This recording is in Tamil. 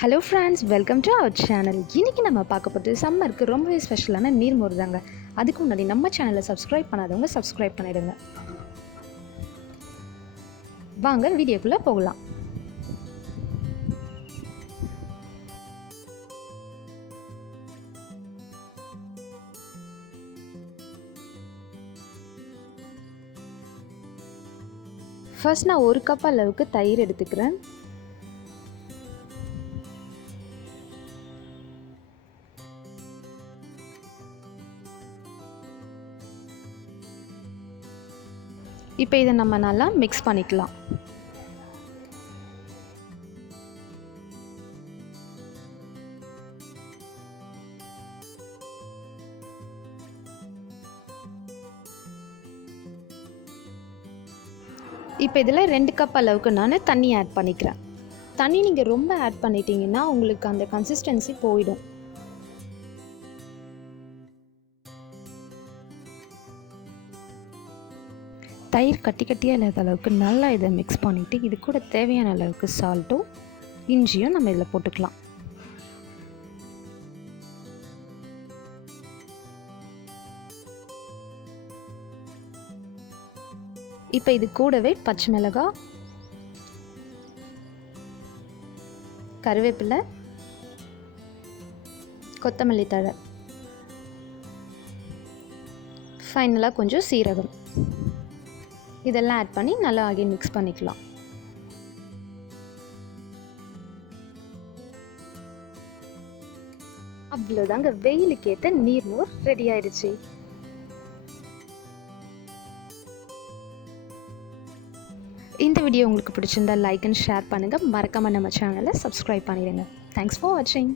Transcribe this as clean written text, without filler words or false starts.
Hello friends, welcome to our channel. இன்னைக்கு நம்ம பார்க்க போறது சம்மருக்கு ரொம்பவே ஸ்பெஷலான நீர்மோர் தாங்க. அதுக்கு முன்னாடி நம்ம சேனலை சப்ஸ்கிரைப் பண்ணாதவங்க சப்ஸ்கிரைப் பண்ணிடுங்க. வாங்க வீடியோக்குள்ள போகலாம். ஃபர்ஸ்ட் நான் 1 கப் அளவுக்கு தயிர் எடுத்துக்கிறேன். இப்போ இதை நம்ம நல்லா மிக்ஸ் பண்ணிக்கலாம். இப்போ இதில் 2 கப் அளவுக்கு நான் தண்ணி ஆட் பண்ணிக்கிறேன். தண்ணி நீங்கள் ரொம்ப ஆட் பண்ணிட்டீங்கன்னா உங்களுக்கு அந்த கன்சிஸ்டன்சி போயிடும். தயிர் கட்டியாக இல்லாத அளவுக்கு நல்லா இதை மிக்ஸ் பண்ணிவிட்டு இது கூட தேவையான அளவுக்கு சால்ட்டும் இஞ்சியும் நம்ம இதில் போட்டுக்கலாம். இப்போ இது கூடவே பச்சை மிளகாய், கருவேப்பிலை, கொத்தமல்லி தழை, ஃபைனலாக கொஞ்சம் சீரகம் இதெல்லாம் ஆட் பண்ணி நல்லா அகைன் மிக்ஸ் பண்ணிக்கலாம். அவ்வளோதாங்க, வெயிலுக்கு ஏற்ற நீர்மோர் ரெடி ஆயிடுச்சு. இந்த வீடியோ உங்களுக்கு பிடிச்சிருந்தா லைக் அண்ட் ஷேர் பண்ணுங்கள். மறக்காமல் நம்ம சேனலை சப்ஸ்கிரைப் பண்ணிடுங்க. தேங்க்ஸ் ஃபார் வாட்சிங்.